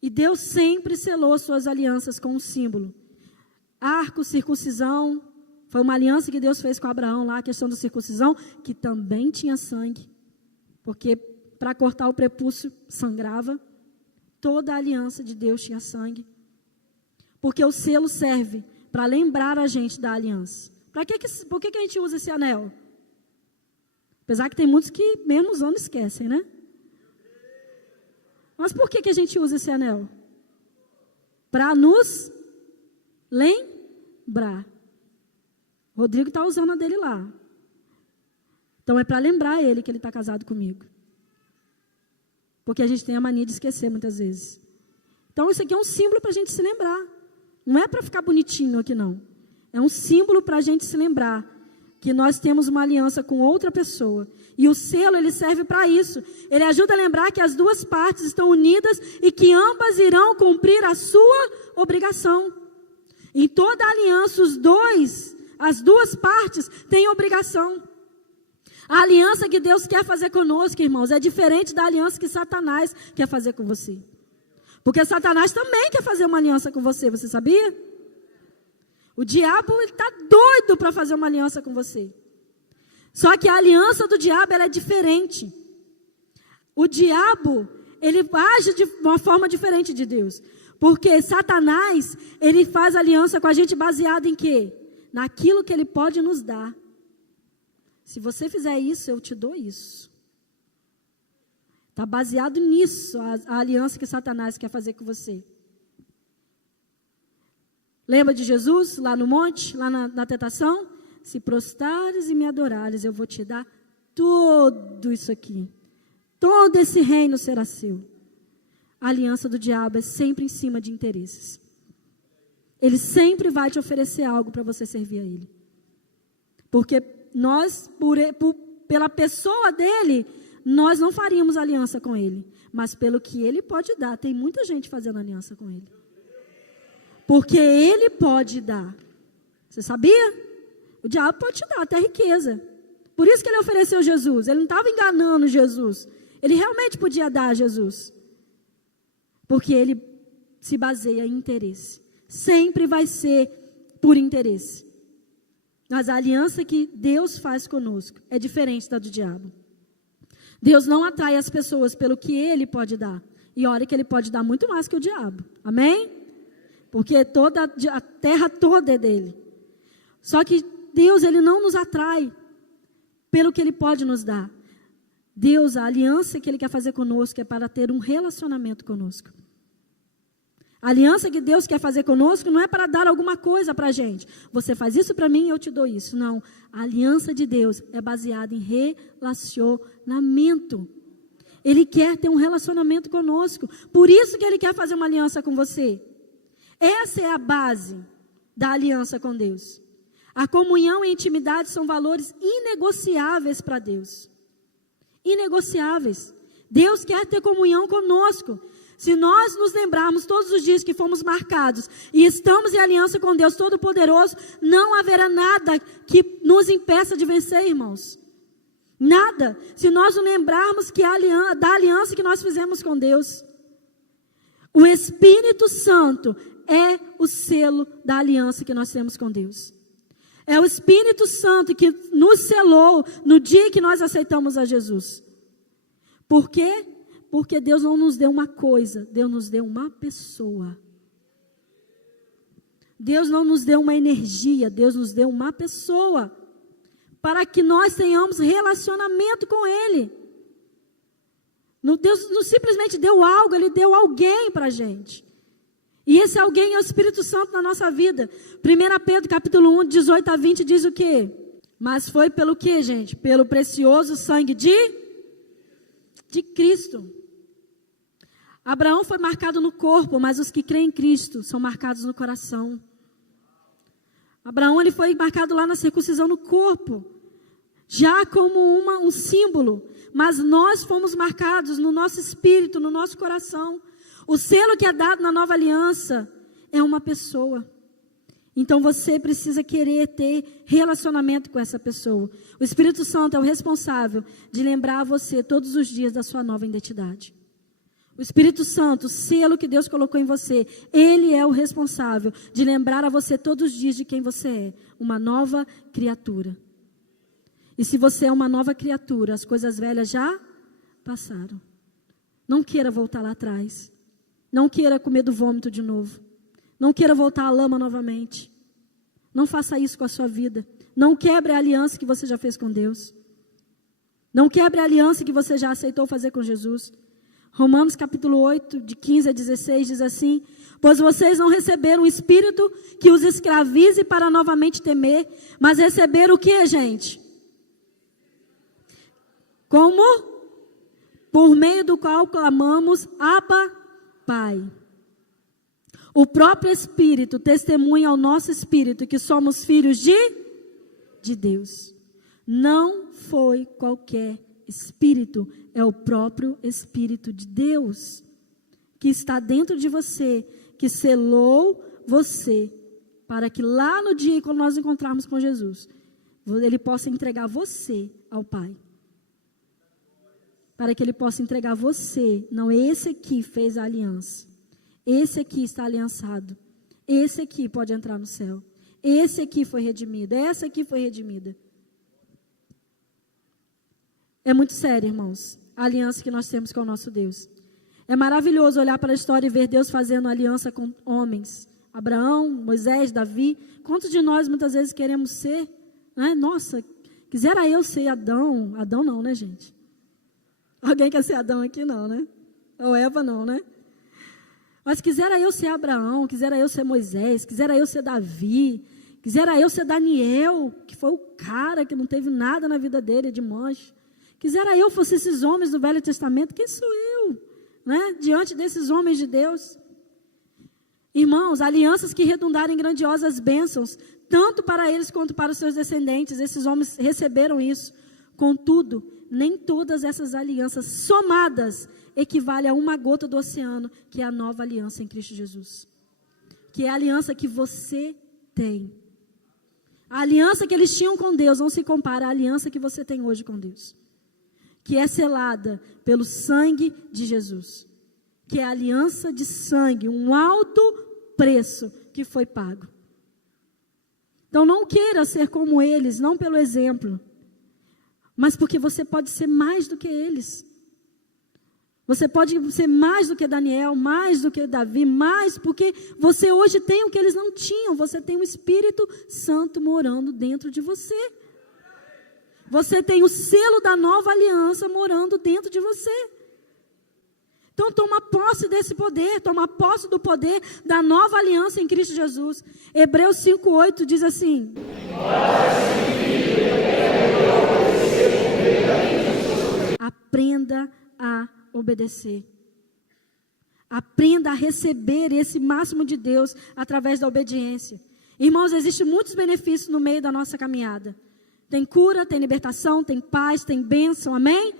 E Deus sempre selou suas alianças com um símbolo. Arco, circuncisão, foi uma aliança que Deus fez com Abraão lá, a questão da circuncisão, que também tinha sangue, porque para cortar o prepúcio sangrava. Toda a aliança de Deus tinha sangue, porque o selo serve para lembrar a gente da aliança. Por que a gente usa esse anel? Apesar que tem muitos que mesmo usando esquecem, né? Mas por que a gente usa esse anel? Para nos lembrar. Rodrigo está usando a dele lá. Então é para lembrar ele que ele está casado comigo. Porque a gente tem a mania de esquecer muitas vezes. Então isso aqui é um símbolo para a gente se lembrar. Não é para ficar bonitinho aqui não. É um símbolo para a gente se lembrar que nós temos uma aliança com outra pessoa. E o selo, ele serve para isso. Ele ajuda a lembrar que as duas partes estão unidas e que ambas irão cumprir a sua obrigação. Em toda aliança, as duas partes têm obrigação. A aliança que Deus quer fazer conosco, irmãos, é diferente da aliança que Satanás quer fazer com você. Porque Satanás também quer fazer uma aliança com você, você sabia? O diabo está doido para fazer uma aliança com você. Só que a aliança do diabo ela é diferente. O diabo, ele age de uma forma diferente de Deus. Porque Satanás, ele faz aliança com a gente baseado em quê? Naquilo que ele pode nos dar. Se você fizer isso, eu te dou isso. Está baseado nisso, a aliança que Satanás quer fazer com você. Lembra de Jesus, lá no monte, lá na tentação? Se prostrares e me adorares, eu vou te dar tudo isso aqui. Todo esse reino será seu. A aliança do diabo é sempre em cima de interesses. Ele sempre vai te oferecer algo para você servir a ele. Porque nós, pela pessoa dele, nós não faríamos aliança com ele. Mas pelo que ele pode dar, tem muita gente fazendo aliança com ele. Porque ele pode dar. Você sabia? O diabo pode te dar até riqueza. Por isso que ele ofereceu Jesus. Ele não estava enganando Jesus. Ele realmente podia dar a Jesus. Porque ele se baseia em interesse. Sempre vai ser por interesse. Mas a aliança que Deus faz conosco é diferente da do diabo. Deus não atrai as pessoas pelo que ele pode dar. E olha que ele pode dar muito mais que o diabo. Amém? Porque toda a terra toda é dele. Só que Deus, ele não nos atrai pelo que ele pode nos dar. Deus, a aliança que ele quer fazer conosco é para ter um relacionamento conosco. A aliança que Deus quer fazer conosco não é para dar alguma coisa para a gente. Você faz isso para mim e eu te dou isso. Não. A aliança de Deus é baseada em relacionamento. Ele quer ter um relacionamento conosco. Por isso que ele quer fazer uma aliança com você. Essa é a base da aliança com Deus. A comunhão e a intimidade são valores inegociáveis para Deus. Inegociáveis. Deus quer ter comunhão conosco. Se nós nos lembrarmos todos os dias que fomos marcados e estamos em aliança com Deus Todo-Poderoso, não haverá nada que nos impeça de vencer, irmãos. Nada. Se nós nos lembrarmos da aliança que nós fizemos com Deus. O Espírito Santo é o selo da aliança que nós temos com Deus. É o Espírito Santo que nos selou no dia que nós aceitamos a Jesus. Por quê? Porque Deus não nos deu uma coisa, Deus nos deu uma pessoa. Deus não nos deu uma energia, Deus nos deu uma pessoa. Para que nós tenhamos relacionamento com Ele. Deus não simplesmente deu algo, Ele deu alguém para a gente. E esse alguém é o Espírito Santo na nossa vida. 1 Pedro capítulo 1, 18 a 20 diz o quê? Mas foi pelo quê, gente? Pelo precioso sangue de Cristo. Abraão foi marcado no corpo, mas os que creem em Cristo são marcados no coração. Abraão, ele foi marcado lá na circuncisão no corpo, já como um símbolo, mas nós fomos marcados no nosso espírito, no nosso coração. O selo que é dado na nova aliança é uma pessoa. Então você precisa querer ter relacionamento com essa pessoa. O Espírito Santo é o responsável de lembrar a você todos os dias da sua nova identidade. O Espírito Santo, o selo que Deus colocou em você, ele é o responsável de lembrar a você todos os dias de quem você é, uma nova criatura. E se você é uma nova criatura, as coisas velhas já passaram. Não queira voltar lá atrás. Não queira comer do vômito de novo. Não queira voltar à lama novamente. Não faça isso com a sua vida. Não quebre a aliança que você já fez com Deus. Não quebre a aliança que você já aceitou fazer com Jesus. Romanos capítulo 8, de 15 a 16, diz assim: pois vocês não receberam um espírito que os escravize para novamente temer, mas receberam o que, gente? Como? Por meio do qual clamamos, Abba, Pai. O próprio Espírito testemunha ao nosso espírito que somos filhos de Deus. Não foi qualquer espírito, é o próprio Espírito de Deus que está dentro de você, que selou você, para que lá no dia quando nós encontrarmos com Jesus, Ele possa entregar você ao Pai. Para que Ele possa entregar você. Não, esse aqui fez a aliança. Esse aqui está aliançado. Esse aqui pode entrar no céu. Esse aqui foi redimido. Essa aqui foi redimida. É muito sério, irmãos, a aliança que nós temos com o nosso Deus. É maravilhoso olhar para a história e ver Deus fazendo aliança com homens. Abraão, Moisés, Davi. Quantos de nós muitas vezes queremos ser? Né? Nossa, quisera eu ser Adão. Adão não, né, gente? Alguém quer ser Adão aqui? Não, né? Ou Eva não, né? Mas quisera eu ser Abraão, quisera eu ser Moisés, quisera eu ser Davi, quisera eu ser Daniel, que foi o cara que não teve nada na vida dele de mancha. Quisera eu fosse esses homens do Velho Testamento. Quem sou eu, né? Diante desses homens de Deus. Irmãos, alianças que redundaram em grandiosas bênçãos, tanto para eles quanto para os seus descendentes. Esses homens receberam isso. Contudo, nem todas essas alianças somadas equivalem a uma gota do oceano, que é a nova aliança em Cristo Jesus. Que é a aliança que você tem. A aliança que eles tinham com Deus não se compara à aliança que você tem hoje com Deus. Que é selada pelo sangue de Jesus. Que é a aliança de sangue, um alto preço que foi pago. Então não queira ser como eles, não pelo exemplo, mas porque você pode ser mais do que eles. Você pode ser mais do que Daniel, mais do que Davi, mais porque você hoje tem o que eles não tinham. Você tem o Espírito Santo morando dentro de você. Você tem o selo da nova aliança morando dentro de você. Então toma posse desse poder, toma posse do poder da nova aliança em Cristo Jesus. Hebreus 5:8 diz assim: aprenda a obedecer. Aprenda a receber esse máximo de Deus através da obediência. Irmãos, existem muitos benefícios no meio da nossa caminhada. Tem cura, tem libertação, tem paz, tem bênção, amém?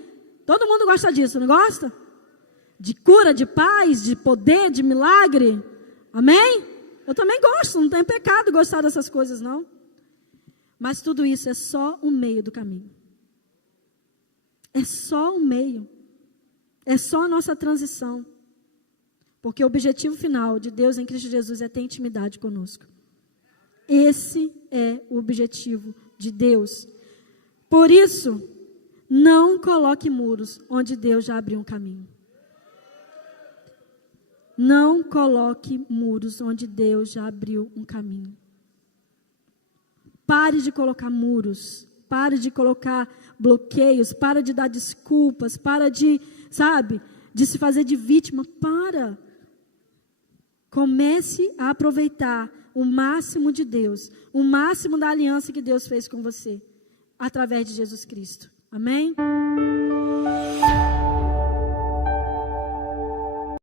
Todo mundo gosta disso, não gosta? De cura, de paz, de poder, de milagre, amém? Eu também gosto, não tem pecado gostar dessas coisas não. Mas tudo isso é só o meio do caminho. É só o meio. É só a nossa transição. Porque o objetivo final de Deus em Cristo Jesus é ter intimidade conosco. Esse é o objetivo de Deus. Por isso, não coloque muros onde Deus já abriu um caminho. Não coloque muros onde Deus já abriu um caminho. Pare de colocar muros. Pare de colocar bloqueios. Para de dar desculpas. Para de, de se fazer de vítima. Para. Comece a aproveitar o máximo de Deus. O máximo da aliança que Deus fez com você. Através de Jesus Cristo. Amém?